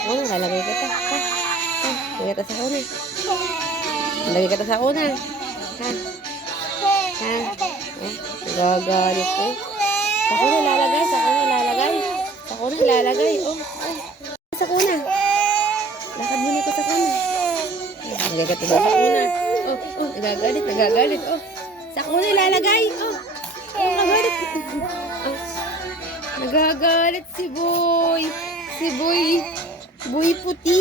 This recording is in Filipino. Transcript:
sa kuna. Lalagay kita. Ha? Lagay kita sa kuna. Lagay kita sa kuna. Ha? Ha? Gagalit eh. Sa kuna ilalagay. Sa kuna ilalagay. Sa kuna ilalagay. Oh. Sa kuna. Lakad muna ko sa kuna. Lagay kita sa kuna. Nagagalit. Nagagalit. Sa kuna ilalagay. Nagagalit. Nagagalit si Boy. Si Boy. Boy puti.